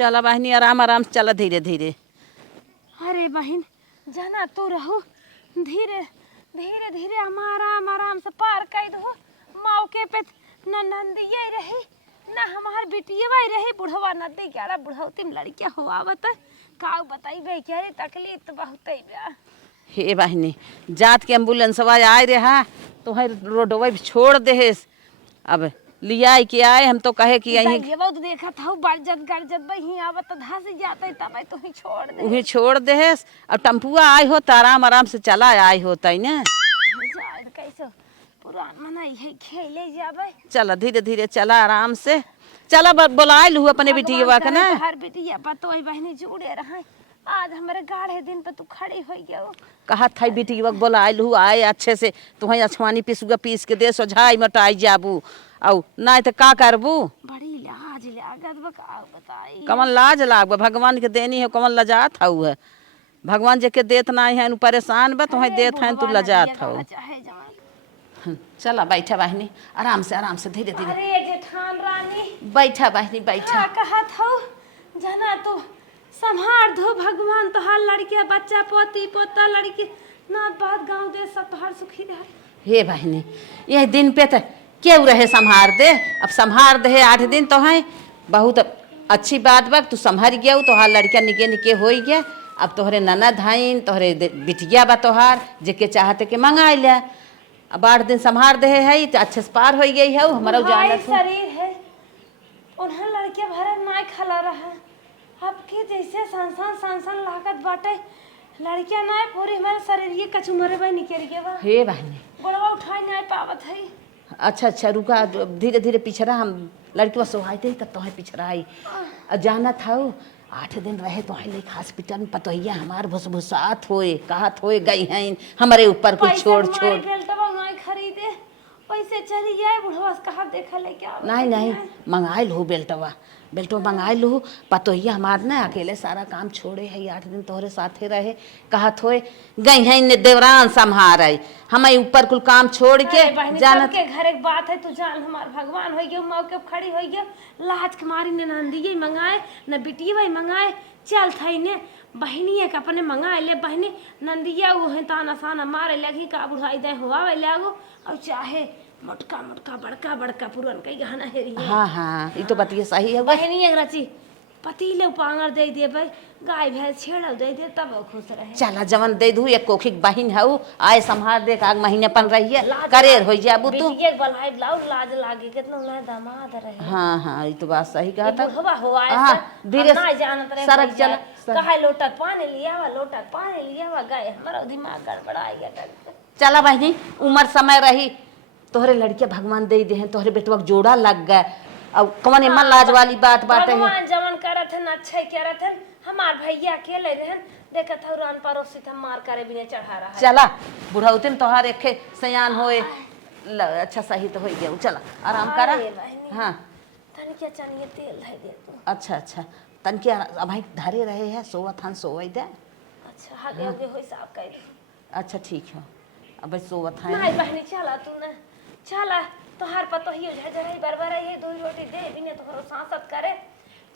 चला बहनी आराम आराम से चला धीरे धीरे। अरे बहन जाना तू रहो धीरे धीरे धीरे हमारा आराम से पार कर दो। मौके पे न नंदिया रही ना हमार बिटिया भाई रही बुढ़वा नदी क्या बुढ़ौती में लड़किया हुआ बता का बताई बे क्या रे तकलीफ तो बहुत है बे। हे बहनी जात के एम्बुलेंस आए रहा तो है रोडवा छोड़ दे। अब लिया के आए हम तो कहे कि यही ये बहुत देखा था बरजत गरजत बही आवत धस जाते तब तो ही छोड़ दे उही छोड़ दे। अब टम्पुआ आए हो तो आराम आराम से चला आए होता ना कैसे पुरान मनाई है खेले जाबे। चला धीरे धीरे चला आराम से चला बुला लू अपने बिटिया का ना। हर बिटिया पतो ही बहनी जुड़े रहे आज हमारे गाढ़े दिन पे तू खड़ी हो गया कहा था बिटिया बोला लू आए अच्छे से तुम्हें अछवानी पीसुगा पीस के दे सोझाई मटाई जाबू औ नहीं तो का करबू। बड़ी लाज लागत बताई कमल लाज लाग भगवान के देनी है कमल लजात हऊ है भगवान जे के देत नहीं है परेशान बा तुम्हें देत है तू लजात हऊ। चला बैठा बहनी आराम से धीरे धीरे। अरे जेठान रानी बैठा बहनी बैठा। कहा था जना तू संभार दो भगवान तो हर लड़किया बच्चा पोती पोता लड़की नात बात गांव दे सब तो हर सुखी रहे। हे बहनी यह दिन पे तो क्यों रहे संभार दे। अब संभार दे 8 दिन तो है बहुत अच्छी बात बा तू संभार गया तो हर लड़किया निके निके हो गया। अब तोहरे ननद हईन तोहरे बिटिया बा तोहार जेके चाहते के मंगा ले। अब 8 दिन संभार दे है तो अच्छे से पार हो गई है हमारा जानत शरीर है उन्हें लड़किया भरे ना खला रहा अब के जैसे संसन लागत बाटे लड़किया ना पूरी हमारे शरीर ये कछु मरे भाई निकल गया बा। हे बहनी गोड़वा उठाई ना पावत है। अच्छा रुका धीरे धीरे पिछड़ा हम लड़की सोहाते तब तो पिछड़ा आई जाना था 8 दिन रहे तो लेके हॉस्पिटल में पतोहिया हमार भुसभुसात होए कहत होए गई हैं हमारे ऊपर कुछ छोड़ खरीदे पैसे चली जाए बुढ़वा कहा देखा ले क्या नहीं मंगाए लो बेल्टवा मंगाए लो पतोहिया हमार ना अकेले सारा काम छोड़े है 8 दिन तोहरे साथे रहे कहत होए गई हैं देवरान संभार आई हमें ऊपर कुल काम छोड़ के जाना के घर एक बात है तू जान हमार भगवान हो गया मौके खड़ी हो गया लाज के मारी ने नंदी मंगाए न बिटिया भाई मंगाए चल थई ने बहनिया के अपने मंगाए ले बहनी नंदिया वो है ताना साना मारे लगी का बुढ़ाई दे हुआ लागो और चाहे मोटका बड़का बड़का पुरन कई गहना हेरी है। हाँ ये तो बतिया सही है बहनी रची पतीले पांगर दे दे भाई गाय भैंस छेड़ा दे दे तब खुश रहे। चला जवन दे दू एक कोखी बहन है आए संभार दे आग महीने पन रही है करेर हो जाबू तू एक बलाई ब्लाउ लाज लागे कितना ना दामाद रहे। हाँ ये तो बात सही कहा था। हवा हुआ हाँ धीरे ना जानत रहे सरक चल कहा लोटक पानी लिया गए हमारा दिमाग गड़बड़ा गया। चला बहनी उम्र समय रही तोहरे लड़किया भगवान दे दे तोहरे बेटवा जोड़ा लग गए अब कौन मन लाज वाली बात बाटे भगवान जमन करत है अच्छा करत है हमार भैया अकेले रहन देखत हौ रान पड़ोसी त मार करे बिना चढ़ा रहा है। चला बुढ़ौतिन तोहार एखे सयान होए अच्छा सही तो हो गया चला आराम करा। हाँ तनिक चनिए तेल धै दे तू। अच्छा तनिक अब भाई धरे रहे है सोवत हन सोवई दे। अच्छा हागे होगे होई साहब कह दे। अच्छा ठीक है अब सोवत है नहीं बहनी चला तू ना चला तोहार पतो ही झरझरई बरबर ये दो रोटी दे बिना तोहरो सांसत करे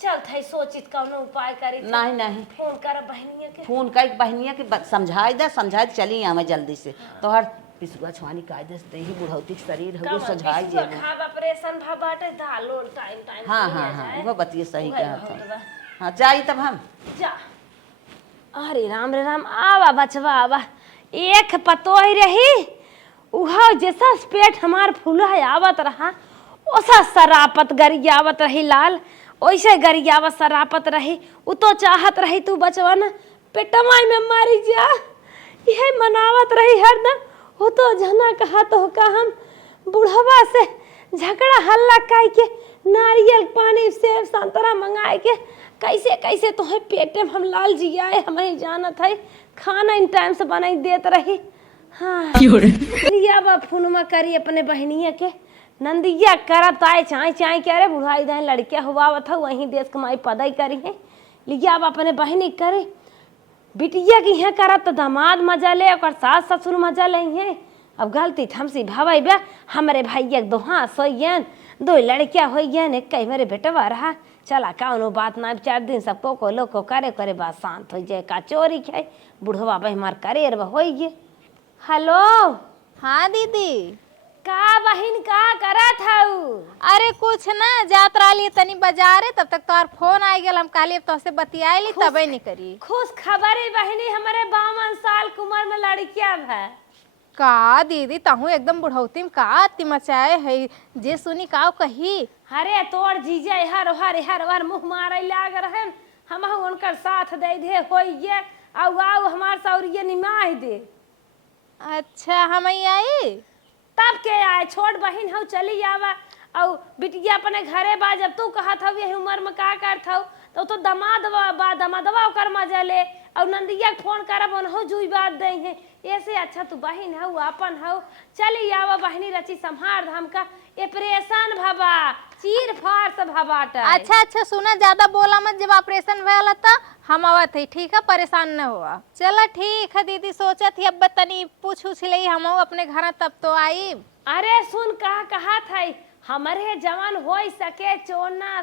चल थई सोचित कौनो उपाय करी। नहीं फोन कर बहनिया के फोन कर बहनिया के समझाई चली आवे जल्दी से तोहर पिसुआ छवानी कायदे से ही बुढ़ौती शरीर हो सजाई जे खाब ऑपरेशन भा बाटे दालोल टाइम हाँ वो बतिए सही कहा था। हाँ जाई तब हम जा। अरे राम आवा बचवा आवा एक पतो ही रही उहा जैसा पेट हमार फूला आवत रहा ओसा सरापत गरियावत रही लाल ओइसे गरियावत सरापत रही उ तो चाहत रही तू बचवा न पेटमाई में मारी जा यह मनावत रही हरदम वो तो जना कहा तो का हम बुढ़वा से झगड़ा हल्ला काई के नारियल पानी सेब संतरा मंगाए के कैसे तो है पेटे में हम लाल जी आए हमें जानत है खाना इन टाइम से बनाई देत रही। हाँ लिया बा फोनमा करी अपने बहनिया के नंदिया करत आए चाय क्या रे बुढ़ाई दाई लड़किया हुआ था वहीं देश कमाई पदाई करी है लिया बा अपने बहनी करे बिटिया की है करत तो दामाद मजा ले और सास ससुर मजा ले है। अब गलती हमसे भाई बा हमारे भाई एक दो हाँ सोयन 2 लड़कियां हो एक कई मेरे बेटवा रहा चला कौनो बात ना 4 दिन सबको को लोग को करे करे बात शांत हो जाए का चोरी खाए बुढ़वा भाई हमार करे अरबा हो गए। हेलो हाँ दीदी। का बहिन का करत हऊ? अरे कुछ ना जात रही तनी बाजारे तब तक तोहार फोन आ गया हम कहली तो से बतियाए ली तबे नहीं करी। खुश खबर है बहिनी हमारे 52 साल की उम्र में लड़कियां है। का दीदी तहू एकदम बुढ़ौती में का अति मचाए है जे सुनी का कही। अरे तोर जीजा हर हर हर हर मुंह मारे लाग रहे हम उनकर साथ दे दे होइए आउ आउ हमार सौरिये निमाह दे। अच्छा हम आई तब के आए छोट बहिन हो चली आवा और बिटिया अपने घरे बा जब तू कहत हव ये उम्र में का करत हव तो दमादवा कर मजा ले और नंदिया के फोन करब उनहु जुई बात दे है ऐसे अच्छा तू बहिन हव अपन हव चली आवा बहिनी रची संहार धाम का ये परेशान भबा चीर फाड़ सब भबाटा। अच्छा अच्छा सुना ज्यादा बोला मत जब ऑपरेशन भला था हम आवत है ठीक है परेशान न हुआ। चला ठीक है दीदी सोचत ही अब तनी पूछ ले हम अपने घर तब तो आई। अरे सुन कहा था हमारे जवान हो सके चोना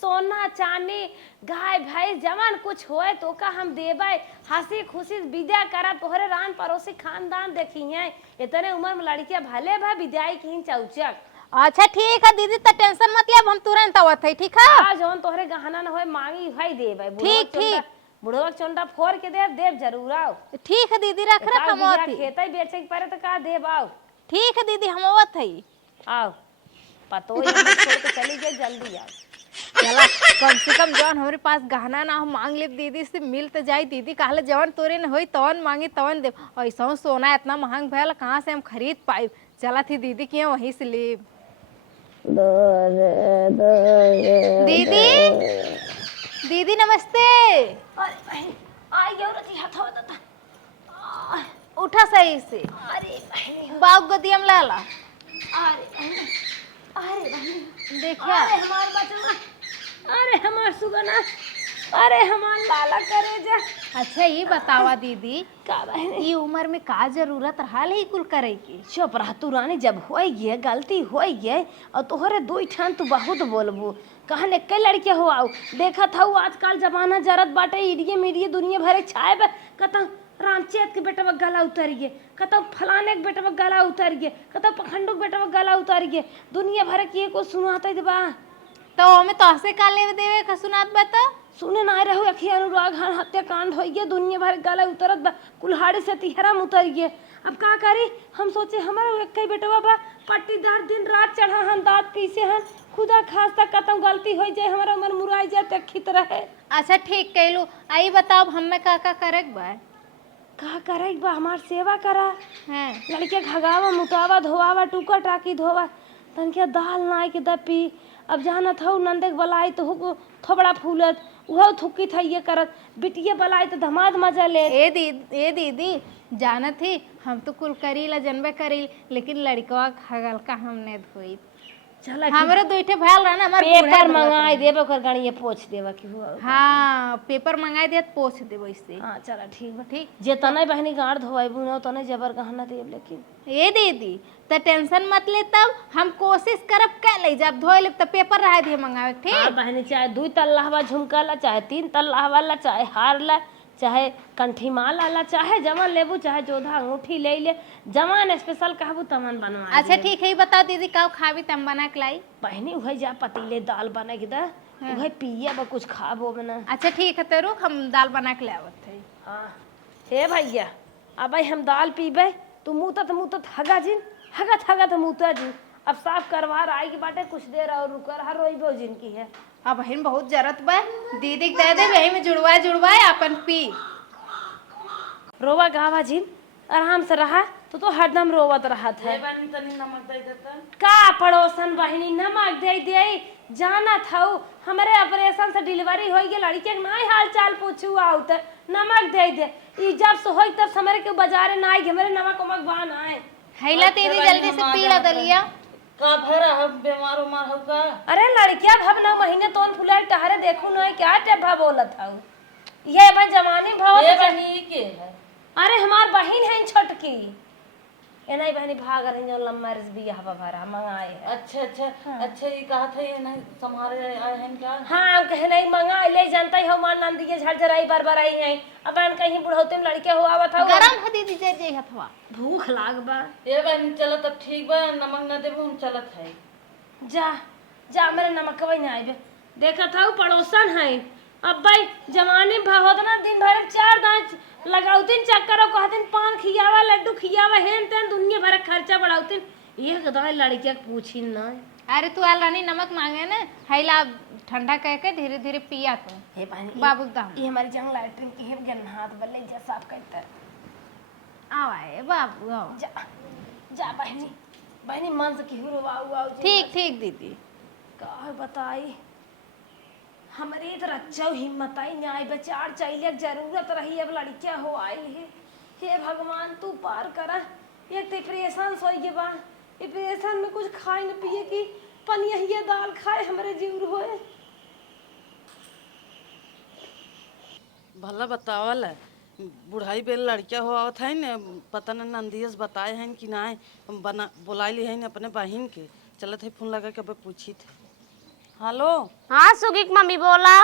सोना चांदी गाय भैंस जवान कुछ होए तो का हम देबे हंसी खुशी विदा करा तोहरे रान पड़ोसी खानदान देखी है इतने उम्र में लड़कियां भले भा विदाई की चौचक। अच्छा ठीक है दीदी तो टेंशन मत ले हम तुरंत आवत है ठीक है। आज जोन तोहरे गहना न होए मांगी भाई देबे ठीक ठीक बुढ़वा चोंडा फोड़ के देव जरूर आओ। ठीक है दीदी रख हम आवत खेत बेचे के परे तो का देब आओ। ठीक है दीदी हम आवत है आओ पतो छोड़ के चली जाए जल्दी आओ। चला कम से कम जवन हमारे पास गहना ना हम मांग ले दीदी से मिल तो जाए दीदी कहले जवन तोरे न होई तवन मांगी तवन दे ऐसा सोना इतना महंग भैल कहाँ से हम खरीद पाई। चला थी दीदी के वहीं से ले। दीदी दीदी नमस्ते। अरे बहन आई गयो रती हाथ हो दता उठा सही से। अरे बहन बाग गदियम लाला। अरे बहन देखिए अरे हमार बचवा अरे हमार सुगना अरे हमार लाला करे जा। अच्छा ये बतावा दीदी का बहन ये उम्र में का जरूरत हाल ही कुल करे की। चुप रह तू रानी जब होई गे गलती होई गे और तोहरे दो ठान तू बहुत बोलबू कहने कई लड़के हो आओ देखा था आजकल जमाना जरत बाटे इडिये मीडिये दुनिया भरे छाए कता रामचेत के बेटा गला उतर गए कतो फलाने के बेटा गला उतर गए कतो पखंडू के बेटा गला उतर गए दुनिया भर की को सुनाते बा तो हमें तो से का ले देवे का सुनात बता सुने ना रहो अखी अनुराग हत्याकांड हो गए दुनिया भर गला उतरत बा कुल्हाड़ी से तिहरा में उतर गए। अब का करी हम सोचे हमारा एक बेटवा बा पट्टीदार दिन रात चढ़ा हन दांत पीसे हन खुदा खास्ता कतम गलती हो जाए हमारा मन मुराई जाए खित रहे। अच्छा ठीक कहलू आई बताओ हमें का करे बा का करे बा हमार सेवा करा हैं लड़के खगावा मुतावा धोआवा टूका टाकी धोवा तनके दाल नाई के दपी अब जाना था नंदे बलाई तो हो थोबड़ा फूलत वह थुकी था ये करत बिटिया बलाई तो धमाद मजा ले। ए दीदी जाना थी हम तो कुल करी ला जनबे करी लेकिन लड़कवा खगल का हमने धोई चला हमरे दुइठे भैल रहना हमार पेपर मंगाई देबे ओकर गणिये पोछ देबा कि हुआ। हां पेपर मंगाई दे पोछ देबो इससे। हां चला ठीक बा ठीक जे तने बहनी गाड़ धोवाइबू न तने जबर गहना देब लेकिन ए दीदी त टेंशन मत ले तब हम कोशिश करब के ले जब धोए ले त पेपर रह दिए मंगावे ठीक। हां बहनी चाहे 2 तल्ला हवा झुमका ला चाहे 3 तल्ला वाला चाहे हार ला चाहे कंठी माला ला चाहे जमन लेबू चाहे जोधा अंगूठी ले ले जमन स्पेशल कहबू तमन बनवा। अच्छा ठीक है बता दीदी का खावी तम बना के लाई बहनी वही जा पतीले दाल बना के दा वही पिया बा कुछ खाबो बना। अच्छा ठीक है तो रुक हम दाल बना के ले आवत है। हां हे भैया अब भाई हम दाल पीबे तू मुतत हगा जिन हगत मुता जी अब साफ करवार आई के बाटे कुछ देर और रुकर हर रोइबो जिनकी है। अब बहन बहुत जरूरत बा दीदी दे दे वही में जुड़वाए अपन पी रोवा गावा जिन आराम से रहा तो हरदम रोवत रहा था। का पड़ोसन बहनी नमक दे जाना था हमारे ऑपरेशन से डिलीवरी हो गई लड़के के नाई हाल चाल पूछू आउ त नमक दे ई जब से होई तब हमारे के बाजारे नाई हमारे नमक उमक बान आए हैला दीदी जल्दी से पी ला दलिया का भरा हम बीमार उमार हो का। अरे लड़किया भव 9 महीने तोन फुलाए टहरे देखू ना क्या टेभा बोलत हूं ये अपन जमाने भव ये बनी के है। अरे हमार बहन है छोटकी नहीं बहनी भाग रही जो लम्बा रस भी यहाँ भरा मंगाए है। अच्छा अच्छा अच्छा, ये कहा था ये नहीं तुम्हारे आए हैं क्या? हाँ हम कहे नहीं मंगाए ले जानता ही हम नंदी के झरझराई बार आई है। अब अन कहीं बुढ़ौते में लड़के हो आवत हो गरम है दीदी जे जे हथवा भूख लाग बा। ये बहन चलो तब ठीक बा, नमक न देबो हम चलत है। जा जा मेरे नमक वही ना आइबे देखा था पड़ोसन है। अब भाई जमाने बहुत ना दिन भर 4 दांत लगाउतिन चक्कर और कहतिन पान खियावा लड्डू खियावा हेन तेन दुनिया भर खर्चा बढ़ाउतिन। एक दाई लड़किया पूछी ना। अरे तू आल रानी नमक मांगे ना हैला ठंडा कह के धीरे धीरे पिया तू। हे बहनी बाबू दाम ये हमारी जंग लैट्रिन की है गन हाथ बल्ले जा साफ करता आओ आए बाबू आओ। जा जा बहनी बहनी मन से केहू वाऊ वाऊ ठीक ठीक दीदी। का बताई हमारी इधर अच्छा हिम्मत आई न्याय बेचार चाहिए जरूरत रही अब लड़किया हो आई है। हे भगवान तू पार करा। एक तो परेशान सोई के बा परेशान में कुछ खाए न पिए की पनिया ही दाल खाए हमारे जीव होए। भला बतावल है बुढ़ाई बेल लड़किया हो आवत है न, पता न नंदियस बताए हैं कि ना बना बुलाई ली है अपने बहन के। चलत है फोन लगा के अब पूछी थे। हेलो हाँ सुगी की मम्मी बोला।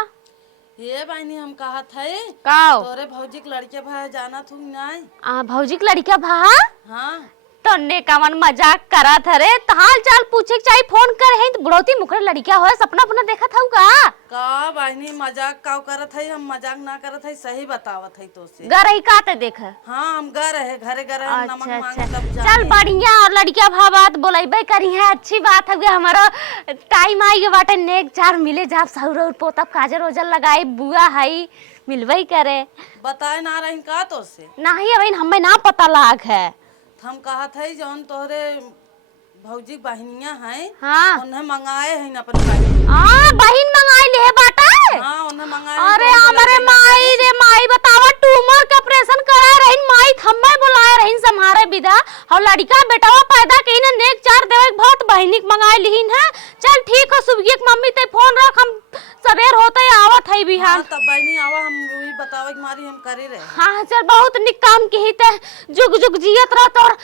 ये बहनी हम कहा थे काओ तोरे भौजी के लड़के भाई जाना थू ना? भौजी के लड़का भा हाँ तो ने कवन मजाक करा था रे। तो हाल चाल पूछे के चाहिए फोन कर है तो बुढ़ौती मुखर लड़का हो सपना अपना देखा था का बहनी मजाक का करत है? हम मजाक ना करत है, सही बतावत है तो से गर ही का ते देख। हाँ हम गर है घरे घर है, नमक अच्छा मांगे अच्छा तब चल जाए। बढ़िया। और लड़किया भा बात बोलेबे करी है अच्छी बात है। हमारा टाइम आई गए बाटे नेक चार मिले जाब सहुर पोतब काजर ओजर लगाई बुआ है मिलवे करे। बताए ना रही का तो से नहीं अब हमें ना पता लाग है। हम कहा थे जौन तोहरे भौजी बहनिया हैं हाँ उन्हें मंगाए हैं अपने बहन। बहिन मंगाई ले बाटा। हाँ उन्हें मंगाए। अरे हमारे माई रे माई बतावा ट्यूमर का ऑपरेशन करा रही माई थम्मे बुलाए रही हमारे विदा और लड़का बेटावा पैदा कहीं ना नेक चार देवे बहुत बहनिक मंगाई लीन है। चल ठीक है सुबह मम्मी ते फोन रख हम सवेर होते आवत है बिहार। हाँ, तब बहनी आवा हम वही बतावे कि मारी हम करे रहे। हाँ चल बहुत निक काम की ते जुग जुग जियत रह और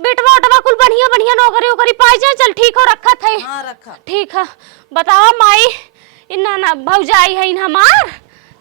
बेटवा उटवा कुल बढ़िया बढ़िया नौकरी उकरी पाई जाए। चल ठीक हो रखा थे। हाँ रखा ठीक है बतावा माई इन्ना ना भौजाई है इन हमार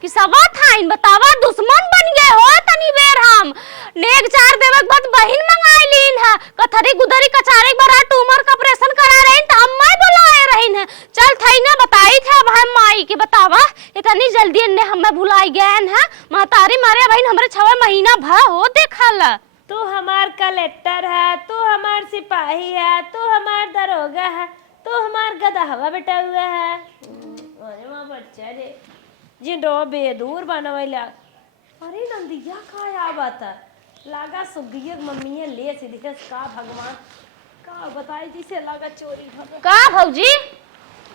कि सवा था इन बतावा दुश्मन बन गए हो तनी बेर हम नेक चार देवक बाद बहिन मंगाई लीन है कथरी गुदरी कचारे एक बार ट्यूमर का ऑपरेशन करा रहे त हम माई बुलाए रहीन है। चल थई ना बताई थे अब हम माई के बतावा इतनी जल्दी ने हमें भुलाई गए है महतारी मारे बहिन हमरे 6 महीना भा हो देखला। तू हमार कलेक्टर है तू हमार सिपाही है तू हमार दरोगा है तू हमार गदहवा बेटा हुआ है। अरे माँ बच्चा रे जिंडो बेदूर बनवैला। अरे नंदिया का आवत लागा सुगिया मम्मी ले सीधे का भगवान का बताई जिसे लगा चोरी भगा। का भौजी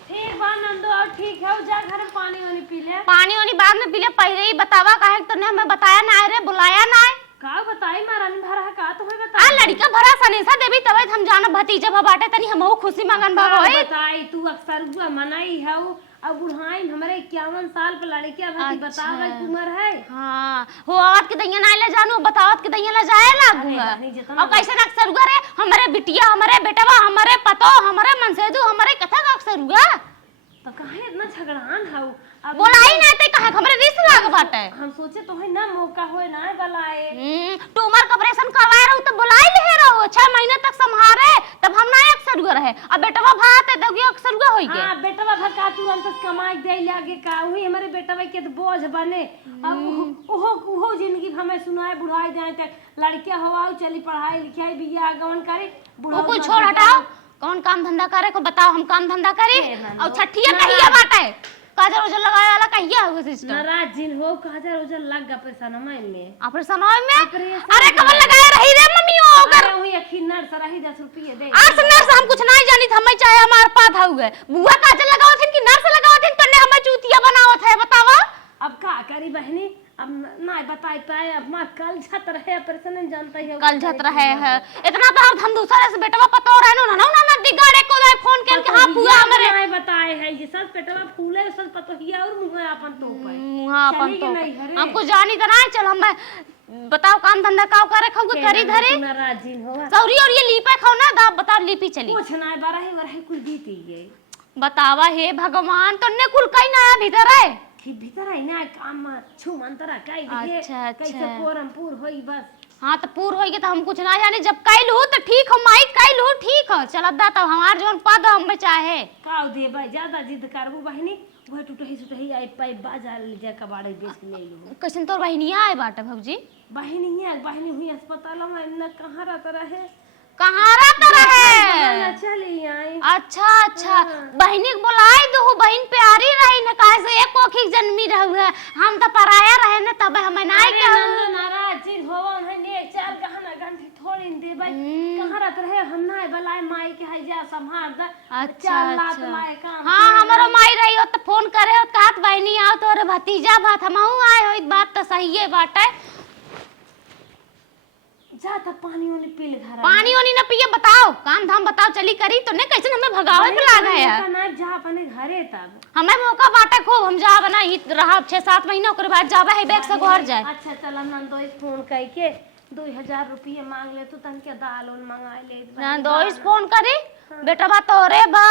ठीक बा नंदो और ठीक है जा घर में पानी वानी पी ले। पानी वानी बाद में पी ले पहले ही बतावा काहे तो ने हमें बताया ना रे बुलाया ना का बताई महारानी भरा है का तुम्हें बता लड़का भरा सनेसा देवी तबे हम जाना भतीजा भबाटे तनी हमहु खुशी मंगन बा होई। बताई तू अक्सर हुआ मनाई है अब बुढ़ाई हमारे 51 साल पे लड़किया भती बताओ भाई उम्र है। हां हो आवत के दैया ना ले जानू बतावत के दैया ला जाए लागूंगा। और कैसे ना अक्सर हुआ रे हमारे बिटिया हमारे बेटवा हमारे पतो हमारे मनसेदू हमारे कथा का अक्सर हुआ तो काहे इतना झगड़ान है बोलाई ना ते कहा हमरे रिस लाग बाटे। हम सोचे तो है ना मौका होए ना बलाए ट्यूमर का ऑपरेशन करवाए रहू तो बुलाई ले रहू 6 महीने तक संभारे तब हम ना अक्सर हुआ रहे अब बेटवा भाते दगियो अक्सर हुआ होई के। हां बेटवा भका तुरंत कमाई दे लागे का वही हमारे बेटवा के तो बोझ बने अब ओहो जिंदगी हमें सुनाए बुढ़ाई जाए तक लड़किया होवाओ चली पढ़ाई लिखाई बियाह गवन करे बुढ़ा कुछ छोड़ हटाओ कौन काम धंधा करे को बताओ हम काम धंधा करी और छठिया कहिया बाटे काजर उजर लगाया वाला कहिया हो सिस्टम नाराज जिन हो काजर उजर लग गा ऑपरेशन में ऑपरेशन में अरे कमर लगाए रही रे मम्मी ओकर वही अखी नर्स रही 10 रुपये दे आज नर्स हम कुछ नहीं जानी हमें चाहे हमार पास हुए बुआ काजल लगावत थी कि नर्स लगावत थी तने हमें चूतिया बनावत है बतावा। अब का करी बहनी अब ना बताई पाए अब मां कल झत रहे ऑपरेशन जानता है कल झत रहे है इतना तो हम दूसरे से बेटवा पतो रहनो ना ना दिगाड़े को जाए फोन करके हां बुआ हमरे नहीं बताए है ये सब पेटवा फूले सब पतो हिया और मुंह अपन तो पे हां अपन तो हमको जानी तो नहीं चल हम बताओ काम धंधा का करे खाओ करी धरे नाराजीन होगा सौरी और ये लीपे खाओ ना दा बताओ लीपी चली कुछ ना बराही वराही कुल दीती है बतावा हे भगवान तन्ने कुल कई ना भीतर है कि भीतर है ना काम छू मंतरा काई दिए अच्छा, कैसे अच्छा। कोरम पूर होई बस हाँ तो पूर होई के तो हम कुछ ना जाने जब कैल हो तो ठीक हो माई कैल हो ठीक हो चल दा तब हमार जोन पद हम चाहे काव दे भाई ज्यादा जिद करबू बहनी वह टूटही आई पाई बाजार ले जा कबाड़े बेच के ले लो कैसन तोर बहनिया आए बाटे भौजी बहनी हुई अस्पताल में न कहाँ रहता रहे कहाँ रहता रहे चली आई अच्छा अच्छा बहनी को बुलाए दो बहन प्यारी रही न काहे से एक कोखी जन्मी रहू है हम तो पराया रहे न तब हमें नाई के नाराज चीज होवन है ने चार गहना गंठी थोड़ी दे भाई कहाँ रहता रहे हम ना बलाए माई के है जा संभाल द अच्छा लाख अच्छा लाए काम हाँ हमारो माई रही हो तो फोन करे हो कहत बहनी आओ तोरे भतीजा बात हमहू आए हो बात तो सही है बाटे जा त पानी वाली पील घर पानी वानी न पिए बताओ काम धाम बताओ चली करी तो ने कैसे हमें भगावे पे लागा है ना जा अपने घरे तब हमें मौका बाटे खूब हम जा बना ही रहा 6-7 महीना ओकरे बाद जाबे है बैग से घर जाए अच्छा चल नंदोई फोन कई के 2000 रुपये मांग ले तू तन के दाल उल मंगा ले ना दोइस फोन करी बेटा बा तोरे बा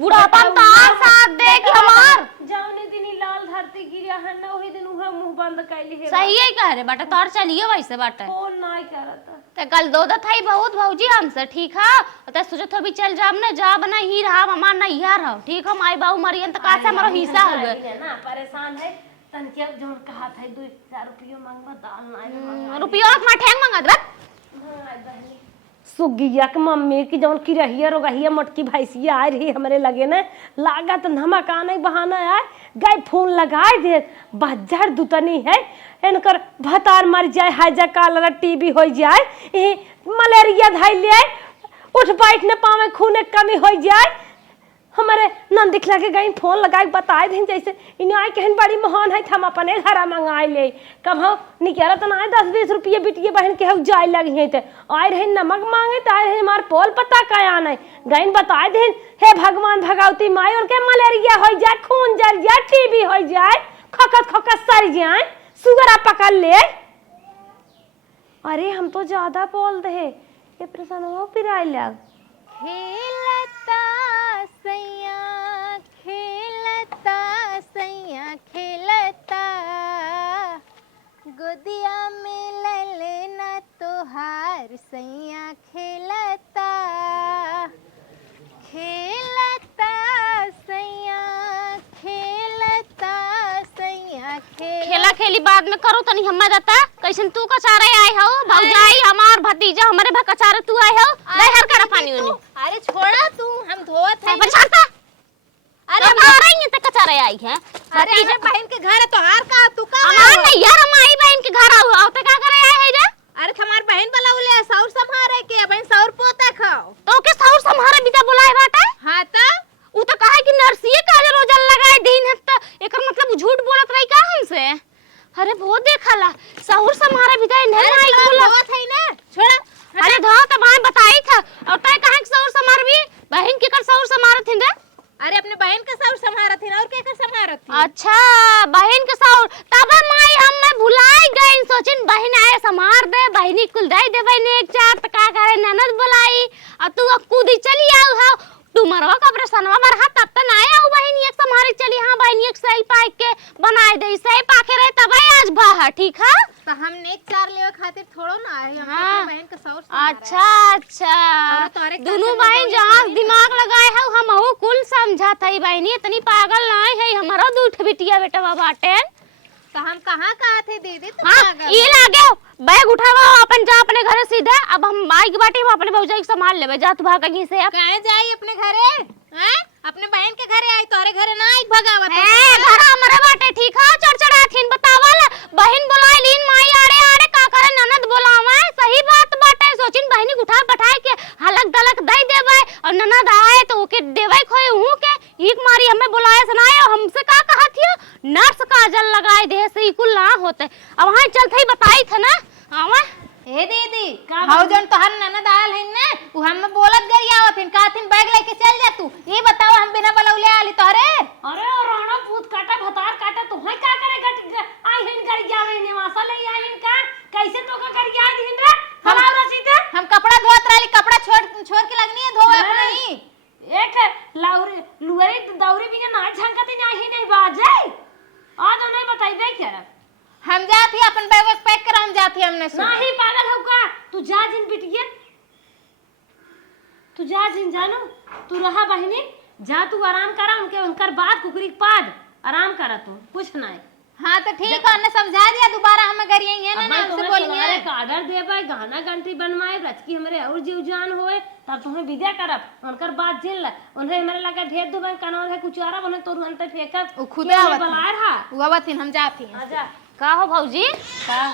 बुढ़ापा में तार साथ दे कि हमार जाऊने दिन लाल धरती गिरा है ना वही दिन उहे मुंह बंद कैली है सही है कह रे बेटा तोर चलिए वैसे बाटे फोन नहीं करत ते कल दो थाई बहुत भौजी हमसे ठीक है ते सोचत हो भी चल जाब ना जा बना ही रहा हमार नहीं यार हो ठीक है माई बाऊ मरियन त का से हमारो हिस्सा हो गए ना परेशान है तन के जोन कहा था 2000 रुपये मांगबा दाल नहीं रुपया और ठेंग मंगा दे सुगिया के मम्मी की जौन की रहिए रोगहिया मोटकी भैंसिया आ रही हमरे लगे ने लागत नमका नहीं बहाना आए गए फोन लगाए दे बाजार दुतनी है इनकर भतार मर जाए हाइजा कालरा टीबी हो जाए मलेरिया धाई ले उठ बैठ न पावे खून कमी हो जाए हमारे नन दिखला के गई फोन लगाए बताए दिन जैसे इन्हें आए कहन बड़ी महान है हम अपने घर मंगाए ले कब हम निकला तो ना 10-20 रुपये बिटिए बहन के हम जाए लगी है आए रहे नमक मांगे तो आए रहे हमारे पोल पता का आना गईन बताए दिन हे भगवान भगवती माई और के मलेरिया हो जाए खून जल जाए टीबी हो जाए खकत सर जाए सुगर पकड़ ले अरे हम तो ज्यादा बोल दे ये प्रसन्न हो फिर आए लग खेलता सैया खेलता गोदिया में ले लेना तोहार सैया खेलता सैया खेला खेली बाद में करो तनी हम्मा जाता कैसन तू कचारे आए हो भौजाई हमार भतीजा हमारे कचारे तू आए हो ले हर करा पानी उनी अरे छोड़ा तू हम धोत है बचाता अरे आ रही है त कचारे आई है अरे हमारे बहन के घर है तो हार का तू का हमार नहीं यार हमारी बहन के घर आओ आओ त का करे आए है जा अरे हमार बहन वाला उले सौर संभारे के बहन सौर पोता खाओ तो के सौर संभारे बिता बुलाए बाटा हां त उ त कहे कि नरसिए का रोजल लगाए दिन है त एकर मतलब झूठ बोलत रही का हमसे अरे बहुत देखला सौर संभारे बिता नहीं आई बोला है ना छोड़ा अरे धो त मैं बताई था और तय कहे कि सौर संभार भी बहन के कर सौर संभारत हिंदा अरे अपने बहन के सौर संभारत थी और के संभारत थी अच्छा बहन के सौर तब माई हम मैं भुलाई गई सोचिन बहन आए संभार दे बहनी कुल दे दे बहन एक चार त का करे ननद बुलाई और तू कूदी चली आऊ हा तू मरवा कब्र सनवा मर हाथ तब त ना आऊ बहन एक संभारी चली हां बहन एक सही पाई के बनाए दे सही पाके रहे तब आज भा ठीक है तो हम नेक चार लेवे खातिर थोड़ो ना आए हम हाँ। अपने बहन के सौर संभारा अच्छा अच्छा तोहरे का दोनों करने बहन दो जहाँ दिमाग लगाए है हम हूँ कुल समझत है बहनी इतनी पागल नहीं है हमारा दूठ बिटिया बेटा बाटे तो हम कहाँ थे दीदी तुम हाँ पागल ये लागे बैग उठावा अपन जा अपने घर सीधा अब हम माई की बाटी हम अपने भौजाई को संभाल लेवे जा तू भाग कहीं से अब कहाँ जाई अपने घरे हैं अपने बहन के घरे आई तोहरे घरे ना आई भगावत ए घर हमारे बाटे ठीक है चढ़चढ़ाथीन बतावल बहन बुलाए लीन माई आड़े आड़े का करे ननद बुलावा सही बात बाटे सोचिन बहनी उठा बैठाए के हलक दलक दे देवे और ननद आए तो ओके देवे खोए हूं के एक मारी हमें बुलाए सुनाए हमसे का कहा थी नर्स काजल लगाए दे से कुल ना होते अब वहां चलते ही बताई था ना हां ए दीदी भौजन तोहर ननद आयल है ने उ हम बोलत गई आवथिन कहथिन बैग लेके चल जा तू ये बताओ हम बिना बुलाउले आली तोहरे अरे राणा पूत काटा भतार काटा तो है का करे गट आई हिन कर जावे ने वासा ले आई हिन का कैसे करब। हम जाती अपन बैग पैक करा, हम जाती हमने सुन। नहीं पागल हो का, तू जा जिन बिटिया, तू जा जिन जानो, तू रहा बहनी, जा तू आराम करा, उनके उनकर बात कुकरी के पाद आराम करा, तू कुछ नहीं। हाँ तो ठीक है, हमने समझा दिया, दोबारा हमें करिए ना, हमसे बोलिए। का ऑर्डर देबे, गहना घंटी बनवाए, रचकी हमरे और जीव जान होए, तब तुम्हें विदा करब। उनकर बात झेल ल, उन्हें हमरे लगे ढेर दुबन कनौर है कुचारा, उन्हें तोर अंतर फेंकब, वो खुदे आवत बला रहा। वो आवत हम जाती हैं। आजा का हो भौजी, का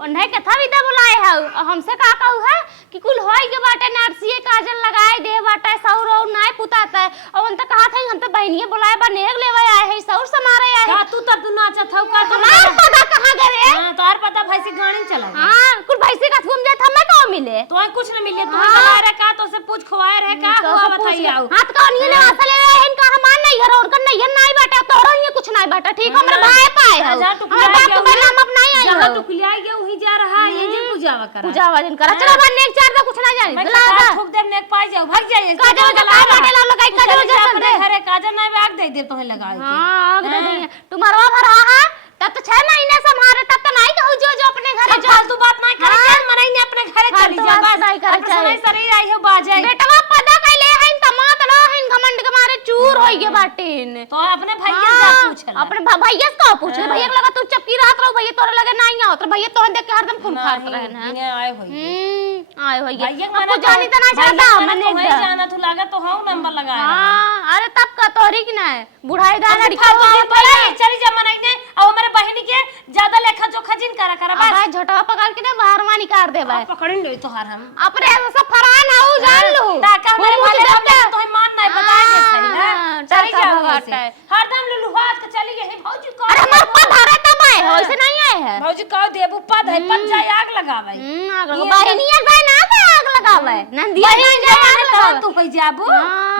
उन्हें कथा विदा बुलाए है, और हमसे का कहू है कि कुल होई के बाटे नरसिए काजल लगाए दे बाटे, सौर और नाय पुताता है, और उन तक कहा था हम तो बहनिए बुलाए बा नेग लेवे आए है, सौर समारे आए का है। तू तब तू नाचत हो का, हमार पता कहां गए? हां तोर पता भैंसी गाड़ी चला। हां कुल भैंसी का घूम जात हमें का मिले, तो कुछ न मिले, तू बता रे का, तो से पूछ खवाए रे का हुआ बताइए। हाथ का नहीं ले असले इनका हमान नहीं घर, उनका नहीं है नहीं बाटे, तोरो ये कुछ नहीं बाटे, ठीक हमरे भाई पाए है, हमरा बात तो पहले हम अपना ही आई जहां हो। तू कुलिया गया वही जा रहा है, ये जे पूजावा करा, पूजा वाजन करा, चलो बन नेक चार का कुछ ना जानी, मैं चला जा ठोक दे नेक पाई जाओ, भाग जाइए। काजल का का बाटे ला लगाई, काजल जा अपने घरे काजल ना भाग दे दे तोहे लगाए के। हां अब दे दिए तुम्हारा भरा है, तब तो 6 महीने से हमारे, तब तो नहीं कहू जो अपने घरे अब फालतू बात नहीं करे, चल मरेंगे अपने घरे चली जा, फालतू बात बस नहीं करे, अपने सुनाई चल। शरीर आई हो बाजाई। बेटवा पता कैले है तमात लो है घमंड के मारे चूर होई गे बाटिन। तो अपने भैया जा पूछ ले, अपने भैया से का पूछ ले, भैया के लगा तू चपकी रात रहो, भैया तोरे लगे नहीं आओ, तो भैया तो देख के हरदम खून खात रहे ना। इन्हें आए होई आए होई गे, भैया आपको जानी तो ना चाहता मैंने नहीं जाना, तू लगा तो हां नंबर लगाया। हां अरे तब का तोरी की ना है बुढ़ाई दा लड़की फालतू दिन बोला चली जा मनाइने, और मेरे बहनी के ज्यादा लेखा जोखा जिन करा बस। अबे झोटवा पकड़ के ना बाहर मानी कर दे भाई, पकड़न ले तो हार हम अपने सब फरान आऊ जान लू ताका मेरे वाले हम तो मान नहीं बता दे सही ना, हाँ, चली टाका जा भगाता है। हरदम लुलु हाथ के चली गई भौजी को। अरे हमार पद हरे तब आए हो, ऐसे नहीं आए है। भौजी कहो देबू पद है, पद जाए आग लगावे। आग लगा बहनिया जाए ना तो आग लगावे, नंदिया नहीं जाए आग लगावे। तू होई जाबू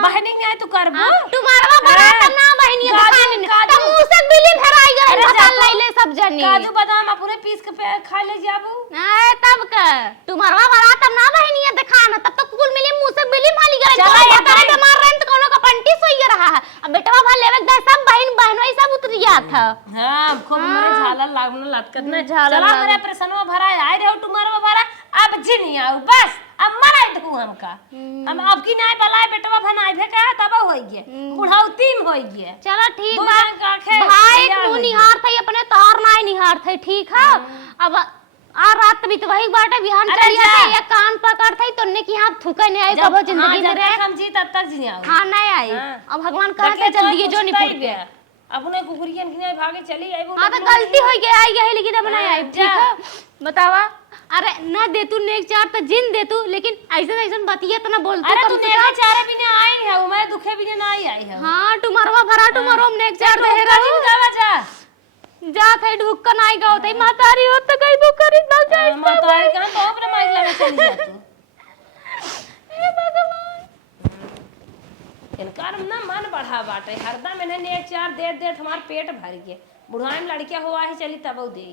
बहनी नहीं तू करबू, तुम्हारा बड़ा तब ना बहनिया दुकान तब मुंह से बिली भराई गए फसल लैले सब जनी काजू बादाम अपने पीस के खा ले जाबू। ए तब का तुम्हारा बड़ा तब ना बहनिया दिखाना, तब तो कुल मिली मुंह से बिली माली गए, चला तो तेरे बीमार रहन तो कोनो का पंटी सोई रहा है। अब बेटवा भा लेवे दे सब बहनोई सब उतर गया था। हां खूब मेरे झालर लागने लटकत ने झालर चला मेरे ऑपरेशनवा भरा आए रे तुम्हारा भरा, अब जी नहीं आऊ बस, अब मराई तो हमका हम अब की नहीं बलाए बेटवा भनाई भेका तब होई गे बुढ़ाउती में होई गे। चलो ठीक दो बा रंग का आंखें भाई तैयार तू हो निहार थे अपने तोहर नाई निहार थे, ठीक है। अब आ रात भी तो वही बाटे बिहान अरे चली जा। जाते या कान पकड़ थे तो ने की हाथ थूके नहीं आई कबो जिंदगी में रे। हम जी तब तक जी आऊ। हां नहीं आई, हाँ। अब भगवान कहा से जल्दी जो नहीं फूट गया। अपने कुकुरियन की नहीं भागे चली आई। हां तो गलती हो गई आई गई लेकिन अब नहीं आई, हाँ, ठीक है। बतावा अरे ना दे तू नेक चार तो जिन दे तू, लेकिन ऐसे ऐसे बतिया तो ना बोलते अरे कम तू से नेका कम। चारे भी नहीं आई है, मैं दुखे भी नहीं आई है। हां तुम्हारा भरा तुम्हारा नेक चार दे रहा रहा जावा जा जा थे ढुक्का नहीं गाओ थे मातारी हो तो कई वो करी ना जाए मैं तो आई कहां तो अपने माइक लगा चली जा तू। हे भगवान इनकार ना मन बढ़ा बाटे, हरदम इन्हें नेक चार देर देर हमार पेट भर गए। बुढ़ाई में लड़किया हुआ ही चली तब दे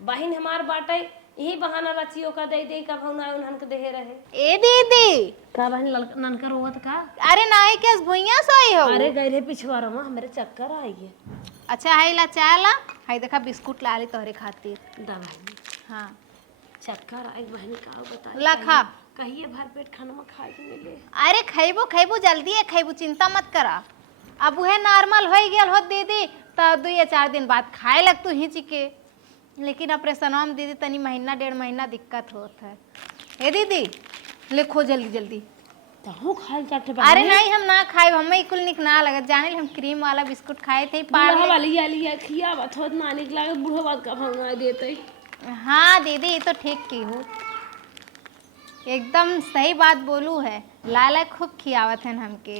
बहन हमार बाटे, यही बहाना रचियो का दे दे कब हम उन्हन के देहे रहे। ए दीदी का बहन ननकर रोवत का, अरे नाई के भुइया सोई हो। अरे गए रे पिछवाड़ा में हमरे चक्कर आई गए। अच्छा हाई ला चाय ला, हाई देखा बिस्कुट ला ली तोहरे खातिर। दवाई हाँ चक्कर आई बहन का बता ला खा। कहिए भर पेट खाना में खाए के मिले। अरे खैबू खैबू जल्दी है खैबू, चिंता मत करा। अब वह नॉर्मल हो गेल हो दीदी तो 2 या 4 दिन बाद खाए लग तू हिंच के, लेकिन ऑपरेशनवा में दीदी तनी महीना 1.5 महीना दिक्कत होत है। ए दीदी लिखो जल्दी जल्दी। तहु खाए जाते अरे नहीं हम ना खाए, हमें कुल निक ना लगत, जाने हम क्रीम वाला बिस्कुट खाए थे पार्ले वाली आली खिया बात होत ना निक लागे बूढ़ो बात का भंगा देते। हाँ दीदी ये तो ठीक की हूँ, एकदम सही बात बोलू है। लाला खूब खियावत है हमके।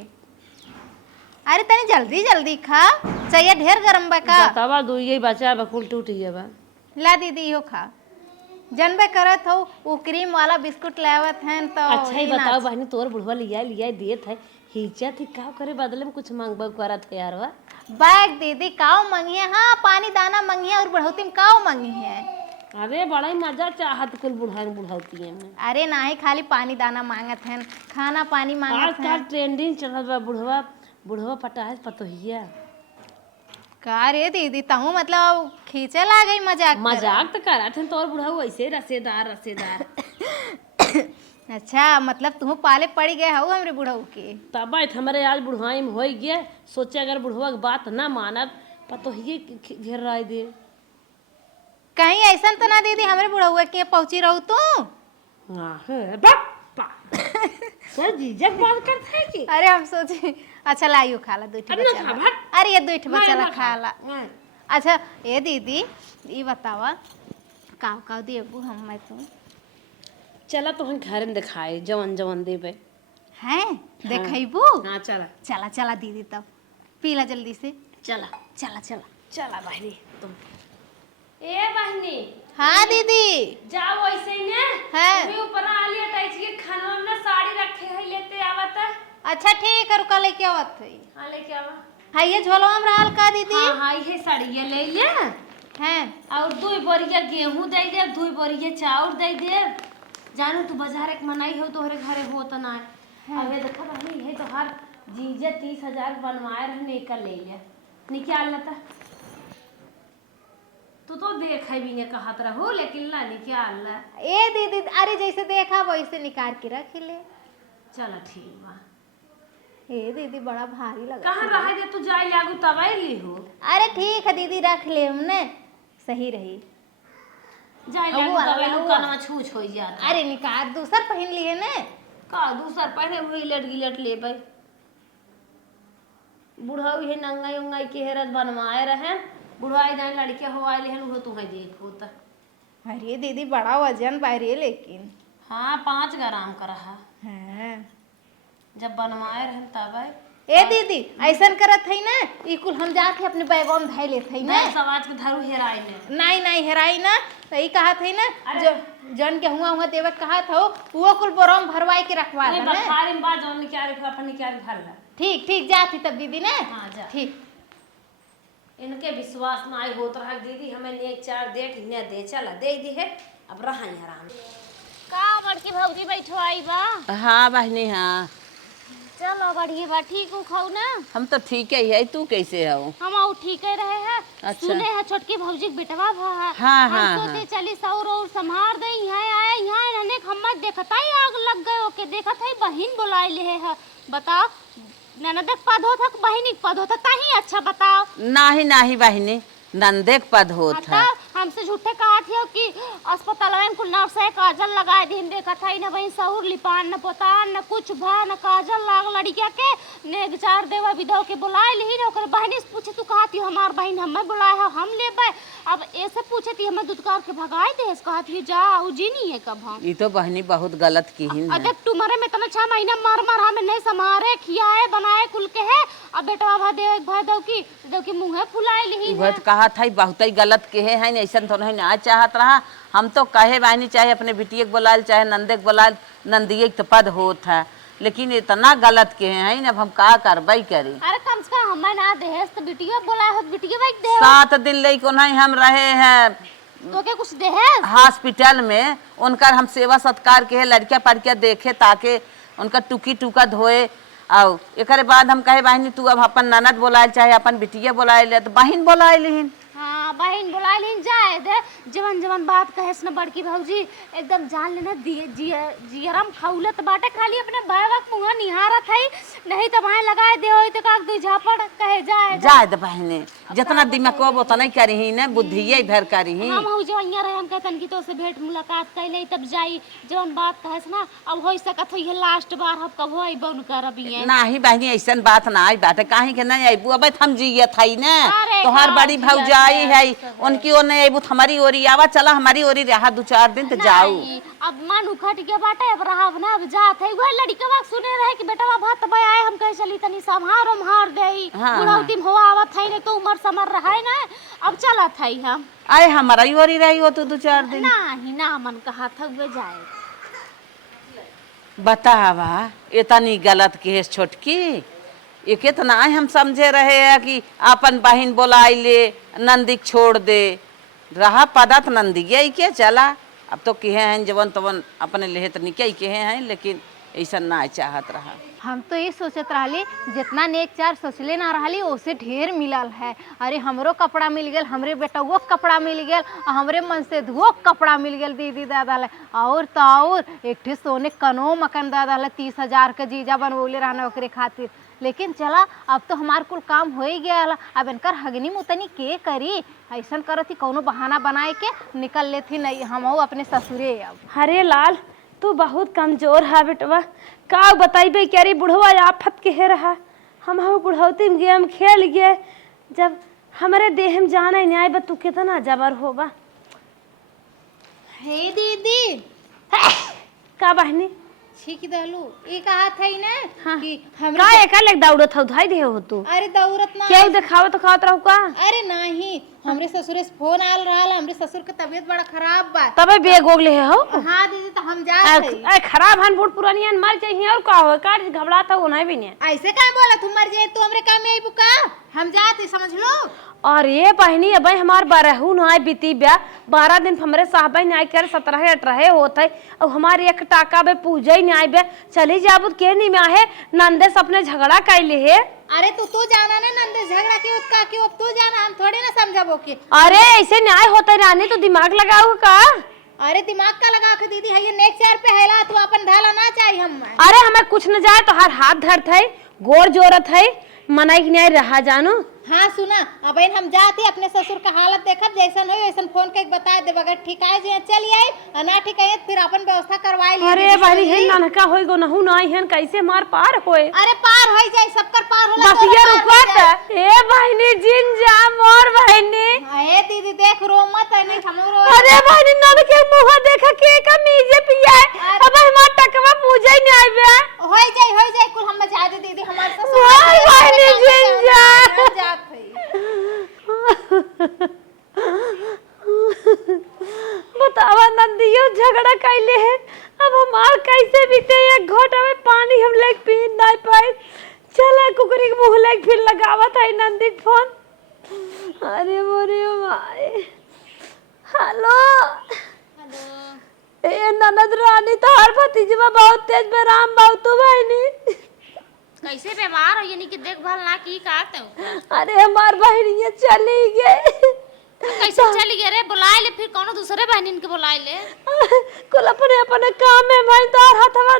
अरे तनी जल्दी जल्दी खा, चाहिए ढेर गरम बका। बतावा दो ये बचा बकुल टूट गया बा। ला दीदी हो खा, जनबे करत हो वो क्रीम वाला बिस्कुट लावत हैं तो अच्छा ही बताओ बहनी तोर बुढ़वा लिया देत है हिचा थी का करे बदले में कुछ मांगबा करत है यार वा। बैग दीदी काव मंगिए, हाँ पानी दाना मंगिए और बढ़ोती में काव मंगी है। अरे बड़ा ही मजा चाहत कुल बुढ़ाती है में। अरे नहीं खाली पानी दाना मांगत हैं, खाना पानी मांगत हैं। आजकल ट्रेंडिंग चलत बा बुढ़वा पटाए पतोहिया। का रे दीदी तहू मतलब खींचे ला गई मजाक करे। मजाक तो करा थे तोर बुढ़ऊ ऐसे रसेदार रसेदार। अच्छा मतलब तू पाले पड़ गए हो हमरे बुढ़ऊ के। तब हमारे आज बुढ़ाई में हो गया, सोचे अगर बुढ़वा की बात ना मानब पतो ही घेर रहा दे। कहीं ऐसा तो ना दीदी हमरे बुढ़ऊ के पहुंची रहू तू। सर जीजक बात करते है कि अरे हम सोचे अच्छा लाइयो खाला दूठ अरे ना बच्चा खा, ला। भाग। अरे ये दूठ बच्चा ला ना खा। खाला। अच्छा ये दीदी ये बतावा काव काव देबू हम मैं तू चला तो हम घर में दिखाए जवन जवन देवे। हैं देखैबू। हाँ चला चला चला दीदी तब पीला जल्दी से। चला चला चला। चला बहनी तुम। ए बहनी हाँ दीदी जाओ ऐसे ही ने है। तुम्हें ऊपर आ लिया टाइच के खाना में साड़ी रखे है लेते आवत है। अच्छा ठीक है रुका लेके आवत है। हाँ लेके आवा। हाँ ये झोलवा में रहल का दीदी। हाँ हाँ ये साड़ी ले ले हैं और 2 बोरिया गेहूं दे दे 2 बोरिया चाउर दे दे। जानू तू बाजार एक मनाई हो तोहरे घरे हो त ना अब ये देखा बहनी है तो हर जीजे 30,000 बनवाए रहने का ले ले निकाल लेता। तू तो देख भी ने कहत रहो लेकिन ला निकाल ला। ए दीदी अरे जैसे देखा वैसे निकाल के रख ले। चला ठीक बा। ए दीदी बड़ा भारी लगा। कहाँ रहे दे तू जाए लागू तबाई ली हो। अरे ठीक है दीदी रख ले हमने सही रही। जाए लागू तबाई लो कानमा छूछ हो जाता। अरे निकाल दूसर पहन लिए ने। का दूसर पहने हुई लट गिलट ले भाई बुढ़ा ये नंगाई उंगाई के हेरत बनवाए रहे बुढ़ाई जाए लड़के हो आए लेहन वो तुम्हें देखो त। अरे दीदी बड़ा वजन बाहरी लेकिन। हाँ 5 ग्राम का रहा हाँ जब बनवाए रहे तब। ए दीदी ऐसन करत है ना ई कुल हम जाके अपने बैगों में धै लेत है ना। नहीं समाज के धरू हेराई ने नहीं नहीं हेराई ना सही कहा थे ना जो जन के हुआ देवे कहा था वो कुल बोरम भरवाई के रखवा नहीं देना। बखारी में बात जौन निकाल के अपन निकाल भर ला। ठीक ठीक जाती तब दीदी ने। हाँ जा ठीक इनके विश्वास में आई होत रहा दीदी हमें नेक चार देख ने दे चला दे दी है अब रहा आराम। का बड़की भौजी बैठो आई बा। हाँ बहनी हाँ चलो बढ़िया बा ठीक हूँ खाऊ ना। हम तो ठीक ही है। तू कैसे हो? हम आउ ठीक ही रहे हैं। अच्छा। सुने है छोटकी भौजी के बेटवा भा है। हाँ, हम हाँ, सोचे हाँ। चली सौर और संभार दे यहाँ आए यहाँ रहने हम देखता ही आग लग गए ओके देखत है बहिन बुलाए ले है बताओ ननद के पद होता बहिनी के पद होता ताही अच्छा बताओ। नाही नाही बहनी नंदेक पद होत है। बताओ हमसे झूठे कहा थे कि अस्पताल में कुल नर्स है काजल लगाए दिन देखत है न बहन सहूर लिपान न पोतान न कुछ भा न काजल लाग लड़किया के नेग चार देवा विधव के बुलाए ली न ओकर बहनी से पूछे तू कहा थी हमार बहन हमें बुलाए है हम लेबे अब ऐसे पूछे थी हमें दुदकार के भगाए दे कहा थी जा उजीनी है कब हम ये तो बहनी बहुत गलत की ही है। अदक तुम्हारे में तना 6 महीना मार मार हमें नहीं समारे खियाए बनाए कुल के है अब बेटा भा दे की मुंह फुलाए ली वह तो कहा था बहुत ही गलत के है ऐसा तो नहीं ना चाहत रहा। हम तो कहे बहनी चाहे अपने बिटिया के बोलाल चाहे नंदे के बोलाल नंदिये के तो पद होत है लेकिन इतना गलत के है अब हम का करवाई करी। अरे कम से कम हमें ना दे तो बिटिया बोला हो बिटिया भाई दे 7 दिन ले को नहीं हम रहे हैं तो क्या कुछ दे हॉस्पिटल में उनका हम सेवा सत्कार के है लड़किया पड़किया देखे ताकि उनका टुकी टुका धोए आओ एक बाद हम कहे बहनी तू अब अपन ननद बोलाए चाहे अपन बिटिया बोलाए ले तो बहन बोलाए लिहिन। हाँ बहन बुला लीन जाए दे जवन जवन बात कहेस न बड़की भौजी एकदम जान लेना जियरम खौलत बाटे खाली अपने भाईवा के मुंह निहारत है नहीं तो भाई लगाए दे होई तो काक दू झापड़ कहे जाए दे बहने जितना दिमाग को वो तो नहीं करी ही ना बुद्धि भर करी ही। हम हो जो અહીંયા रहे हम कहतन की तो से भेंट मुलाकात कैले तब जाई जवन बात कहेस ना अब होई सकत है लास्ट बार हम कब होई बन करब ये नाही बहनी ऐसा बात ना आई बात काहे के नहीं आईबू अब हम जियत है ना अरे तोहार हाँ, बड़ी भौजाई है उनकी ओर नहीं आईबू हमारी ओरी आवा चला हमारी ओरी रहा 2-4 दिन तो जाऊ। नहीं, अब मन उखट के बाटे अब रहा ना अब जात है वह लड़का सुने रहे कि बेटा भात आए हम कहे चली तनी संहार उम्हार देई हाँ, बुढ़ौती में होवा आवत है तो उमर समर रहा है ना अब चलत है हम आए हमारा ही ओरी रही हो तू 2-4 दिन नहीं ना मन कहा था वे जाए बतावा इतनी गलत केस छोटकी ये कितना हम समझे रहे हैं कि अपन बहन बोलाई ले नंदिक छोड़ दे रहा पदत नंदी यही के चला अब तो कहे हैं जवन तवन अपने लेहत निकई कहे हैं लेकिन ऐसा ना चाहत रहा। हम तो ये सोचत रहली जितना नेक चार सोचले ना रहली उससे ढेर मिलल है। अरे हमरो कपड़ा मिल गया, हमरे बेटवो कपड़ा मिल गया और हमरे मन से धुओ कपड़ा मिल गया दीदी दादा ले। और तो और एक ठे सोने कनो मकन दादा ले 30,000 के जीजा बनवले रहना ओकरे खातिर। लेकिन चला अब तो हमार कुल काम हो ही गया। अब इनकर हगनी मुतनी के करी, ऐसा करती कौनो बहाना बनाए के निकल लेती नहीं हम अपने ससुरे। अब अरे लाल तू बहुत कमजोर है बेटवा, का बताइबे क्या रे बुढ़वा आफत के है रहा। हम बुढ़ौती में गेम खेल गए, जब हमारे देह में जाना नहीं आए तू कितना जबर होगा। हे दीदी का बहनी ठीक दहलू ये कहा था ही ना हाँ। कि का हमरा एका लेक दौड़त हो धाई दे हो तू। अरे दौड़त ना केहू देखावत तो खावत रहू का। अरे नहीं हमरे ससुरे से फोन आल रहा, हमरे ससुर के तबीयत बड़ा खराब बा। तबे बेग ओगले हो। हाँ दीदी तो हम जा रहे। ए खराब हन बूढ़ पुरानियन मर जाई और का हो का घबराता हो नहीं भी नहीं। ऐसे का बोला तुम मर जाए तो हमरे काम में आई बुका हम जाते समझ लो। और ये बहनी अब हमार बारहू न आए बीती ब्या 12 दिन हमरे साहब न्याय कर 17-18 होते और हमारे एक टाका बे पूजा ही न्याय बे चली जाब के नहीं में आहे नंदेस अपने झगड़ा कैले है। अरे तू जाना ना नंदे झगड़ा क्यों का क्यों तू जाना हम थोड़ी ना समझाबो के। अरे ऐसे न्याय होता रानी तो दिमाग लगाओ का। अरे दिमाग का लगा के दीदी है ये नेक चार पे हैला तू अपन ढाला ना चाहिए हम। अरे हमें कुछ न जाए तो हर हाथ धरत है गोर जोरत है मनाई न्याय रहा जानो। हाँ सुना अब हम जाते अपने ससुर का हालत देखब जैसन हो वैसन फोन के बता दे अगर ठीक है जे चली आई और ना ठीक है फिर अपन व्यवस्था करवाई ली। अरे भाई है नानका होई गो नहु नाई हन कैसे मार पार होए। अरे पार हो जाए सबकर पार होला बस ये रुकत ए बहनी जिन जा मोर बहनी। ए दीदी देख रो मत नहीं हमरो। अरे बहनी नन के मुंह देखा के कमीजे पिया अब हमार टकवा पूजा ही नहीं आइबे हो जाए कुल हम जा दे दीदी हमारे ससुर मोर बहनी जिन जा। बतावा नंदियो झगड़ा कैले है अब हमार कैसे बीते एक घोटा में पानी हम लेके पी नहीं पाए। चला कुकरी के मुंह लेके फिर लगावत है नंदी फोन। अरे मोरे माए हेलो ए ननद रानी तो हर भतीजवा बहुत तेज में राम बाऊ तू बहनी कैसे बीमार हो यानी कि देखभाल ना की काते हो। अरे हमार बहनी ये चली गई कैसे चली गए रे बुलाए ले फिर कोनो दूसरे बहनिन के बुलाए ले। कुल अपने अपने काम में भाई तार हाथवा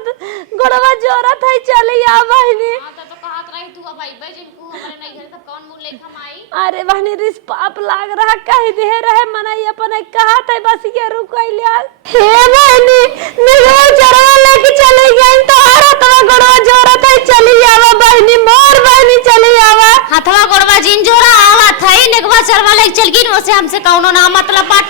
गोड़वा जोरा था चली आ बहनी। हां तो कहत रही तू अब आइबे जिनको हमरे नहीं घर तब कौन मुंह लेके हम आई। अरे बहनी रिस पाप लाग रहा कह दे रहे मनई अपने कहा था बस ये रुकइले हे बहनी निगवा चरवा लेके चली गई तो हाथवा गोड़वा जोरा था चली आवा बहनी मोर बहनी चली आवा हाथवा गोड़वा जिन जोरा आवा थई नेगवा चरवा लेके चल गिन ओसे हमसे कौनो ना मतलब पाट